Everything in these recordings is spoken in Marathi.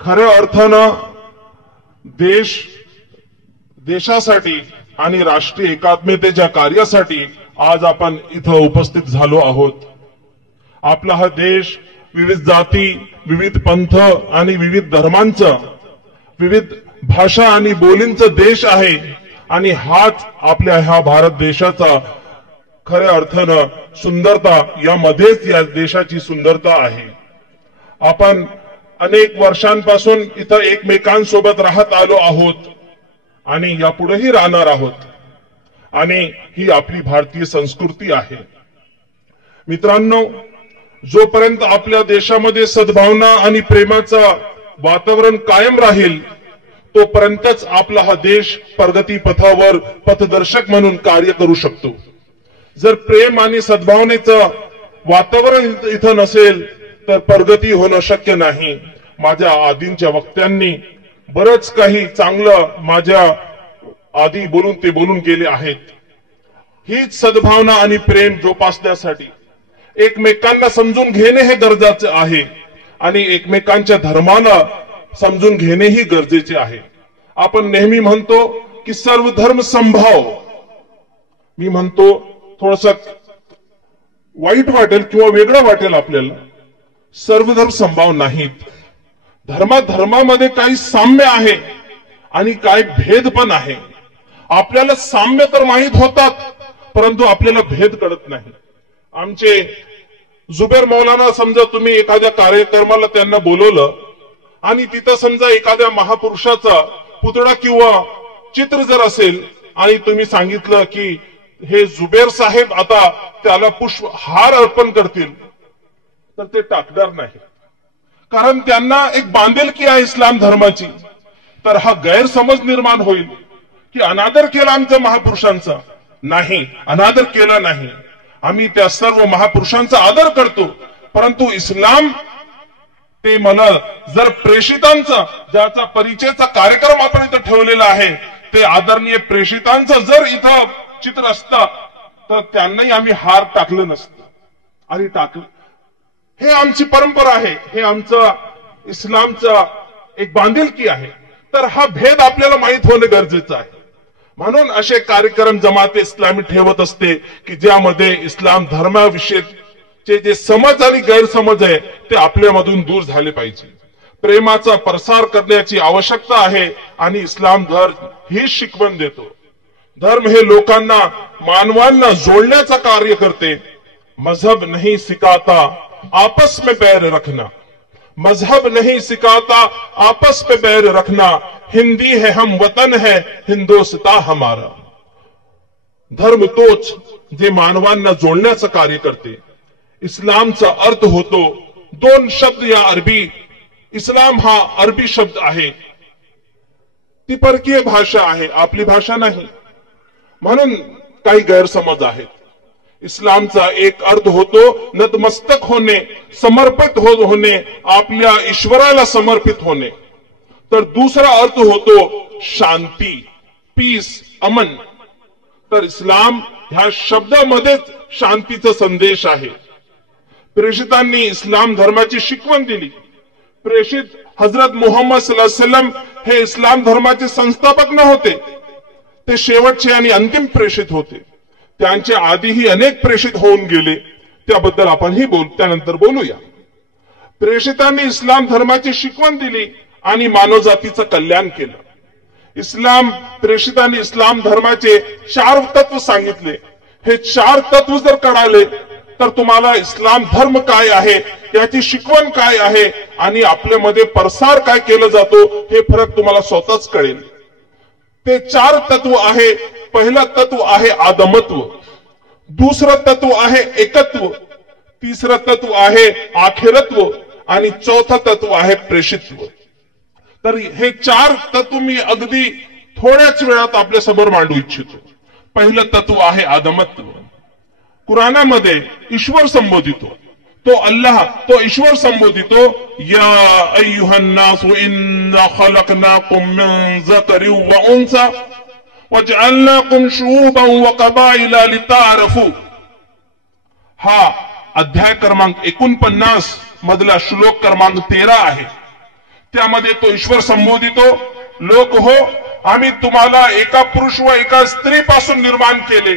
खऱ्या अर्थानं देशासाठी आणि राष्ट्रीय एकात्मतेच्या कार्यासाठी आज आपण इथं उपस्थित झालो आहोत। आपला हा देश विविध जाती, विविध पंथ आणि विविध धर्मांचा, विविध भाषा आणि बोलींचा देश आहे आणि हाच आपल्या ह्या भारत देशाचा खऱ्या अर्थानं सुंदरता, यामध्येच या देशाची सुंदरता आहे। आपण अनेक वर्षांपासून इथं एकमेकांसोबत राहत आलो आहोत आणि यापुढेही राहणार आहोत आणि ही आपली भारतीय संस्कृती आहे। मित्रांनो, जोपर्यंत आपल्या देशामध्ये सद्भावना आणि प्रेमाचं वातावरण कायम राहील तोपर्यंतच आपला हा देश प्रगती पथावर पथदर्शक म्हणून कार्य करू शकतो। जर प्रेम आणि सद्भावनेचं वातावरण इथं नसेल तर प्रगती होणं शक्य नाही। माझ्या आधींच्या वक्त्यांनी बरंच काही चांगलं माझ्या आधी बोलून गेले आहेत। हीच सद्भावना आणि प्रेम जोपासण्यासाठी एकमेकांना समजून घेणे हे गरजेचे आहे आणि एकमेकांच्या धर्माला समजून घेणेही गरजेचे आहे। आपण नेहमी म्हणतो की सर्व धर्म समभाव, मी म्हणतो थोडंसं वाईट वाटेल किंवा वेगळं वाटेल आपल्याला, सर्व धर्म समभाव नाहीत। धर्मामध्ये काही साम्य आहे आणि काही भेद पण आहे। आपल्याला साम्य तर माहीत होतात परंतु आपल्याला भेद कळत नाही। आमचे जुबेर मौलाना, समजा तुम्ही एखाद्या कार्यक्रमाला त्यांना बोलवलं आणि तिथं समजा एखाद्या महापुरुषाचा पुतळा किंवा चित्र जर असेल आणि तुम्ही सांगितलं की हे जुबेर साहेब आता त्याला पुष्पहार अर्पण करतील तर ते टाकणार नाही, कारण त्यांना एक बांधिलकी आहे इस्लाम धर्माची। तर हा गैरसमज निर्माण होईल की अनादर केला आमच्या महापुरुषांचा। नाही, अनादर केला नाही, आम्ही त्या सर्व महापुरुषांचा आदर करतो, परंतु इस्लाम ते मला जर प्रेषितांचा ज्याचा परिचयचा कार्यक्रम आपण इथं ठेवलेला आहे ते आदरणीय प्रेषितांचं जर इथं चित्र असतं तर त्यांनाही आम्ही हार टाकलं नसतं आणि टाकलं। हे आमची परंपरा आहे, हे आमचं इस्लामचा एक बांधिलकी आहे। तर हा भेद आपल्याला माहीत होणं गरजेचं आहे। म्हणून असे कार्यक्रम जमाते इस्लामी ठेवत असते की ज्यामध्ये इस्लाम धर्माविषयीचे जे समज आणि गैरसमज आहे ते आपल्यामधून दूर झाले पाहिजे। प्रेमाचा प्रसार करण्याची आवश्यकता आहे आणि इस्लाम धर्म ही शिकवण देतो। धर्म हे लोकांना, मानवांना जोडण्याचं कार्य करते। मजहब नहीं सिखाता आपस में बैर रखना, मजहब नहीं सिखाता आपस में बैर रखना, हिंदी है हम वतन है हिंदुस्तान हमारा। धर्म तोच जे मानवांना जोडण्याचं कार्य करते। इस्लामचा अर्थ होतो दोन शब्द या अरबी, इस्लाम हा अरबी शब्द आहे, ती परकीय भाषा आहे, आपली भाषा नाही, म्हणून काही गैरसमज आहेत। इस्लामचा एक अर्थ होतो नतमस्तक होणे, समर्पित होणे, आपल्या ईश्वराला समर्पित होणे। तर दुसरा अर्थ होतो शांती, पीस, अमन। तर इस्लाम ह्या शब्दामध्येच शांतीचा संदेश आहे। प्रेषितांनी इस्लाम धर्माची शिकवण दिली। प्रेषित हजरत मोहम्मद सल्लल्लाहु अलैहि वसल्लम हे इस्लाम धर्माचे संस्थापक नव्हते, ते शेवटचे आणि अंतिम प्रेषित होते। त्यांच्या आधीही अनेक प्रेषित होऊन गेले, त्याबद्दल आपण त्यानंतर बोलूया। प्रेषितांनी इस्लाम धर्माची शिकवण दिली आणि मानवजातीचं कल्याण केलं। प्रेषितांनी इस्लाम धर्माचे 4 तत्व सांगितले। हे 4 तत्व जर कळाले तर तुम्हाला इस्लाम धर्म काय आहे, याची शिकवण काय आहे आणि आपल्यामध्ये प्रसार काय केला जातो हे फरक तुम्हाला स्वतःच कळेल। ते 4 तत्व आहे। पहिलं तत्व आहे आदमत्व, दुसरं तत्व आहे एकत्व, तिसरं तत्व आहे आखिरत्व आणि चौथं तत्व आहे प्रेषित्व। तर हे 4 तत्व मी अगदी थोड्याच वेळात आपल्या समोर मांडू इच्छितो। पहिलं तत्व आहे आदमत्व। कुराणामध्ये ईश्वर संबोधितो, तो अल्लाह, तो ईश्वर संबोधितो, या अय्युहन्नास इन्ना खलकनाकुम मिन ज़करिन व उन्सा वजअलनाकुम शुऊबन व क़बाइला लिताअरफू। हा अध्याय क्रमांक 49 मधला श्लोक क्रमांक 13 आहे। त्यामध्ये तो ईश्वर संबोधितो, लोक हो, आम्ही तुम्हाला एका पुरुष व एका स्त्रीपासून निर्माण केले,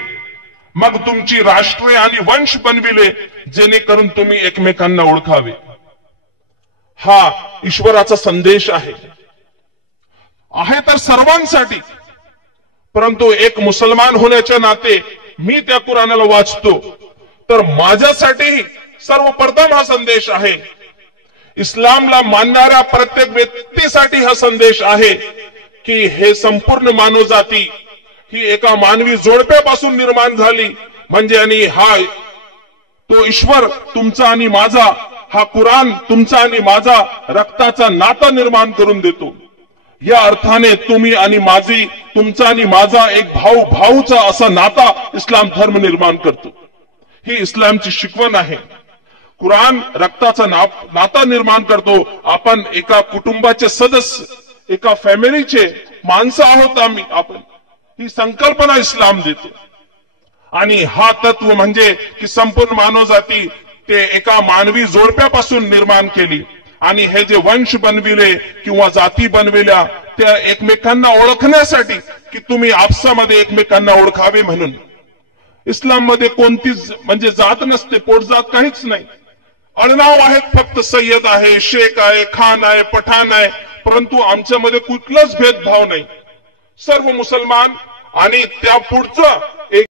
मग तुमची राष्ट्रे आणि वंश बनविले, जेणेकरून तुम्ही एकमेकांना ओळखावे. हा ईश्वराचा संदेश आहे तर सर्वांसाठी. परंतु एक मुसलमान होण्याच्या नाते मी त्या कुराणाला वाचतो तर माझ्यासाठीही सर्वप्रथम हा संदेश आहे. इस्लामला मानणाऱ्या प्रत्येक व्यक्तीसाठी हा संदेश आहे की हे संपूर्ण मानवजाती ही एका मानवी जोडप्यापासून निर्माण झाली, म्हणजे आणि हा तो ईश्वर तुमचा आणि माझा, हा कुराण तुमचा आणि माझा रक्ताचा नाता निर्माण करून देतो. या अर्थाने तुम्ही आणि माझी, तुमचा आणि माझा एक भाऊ भाऊचा असा नाता इस्लाम धर्म निर्माण करतो. ही इस्लामची शिकवण आहे. कुराण रक्ताचा नाता निर्माण करतो. आपण एका कुटुंबाचे सदस्य, एका फॅमिलीचे माणसं आहोत आपण. ही संकल्पना इस्लाम देतो. आणि हा तत्व म्हणजे की संपूर्ण मानवजाती ते एका मानवी जोडप्यापासून निर्माण केली, आणि हे जे वंश बनविले किंवा जाती बनविल्या त्या एकमेकांना ओळखण्यासाठी की तुम्ही आपसामध्ये एकमेकांना ओळखावे म्हणून. इस्लाममध्ये कोणतीच म्हणजे जात नसते, पोटजात काहीच नाही. अडनाव आहेत फक्त, सय्यद आहे, शेख आहे, खान आहे, पठाण आहे, परंतु आमच्यामध्ये कुठलाच भेदभाव नाही. सर्व मुसलमान आणि त्या पुढचं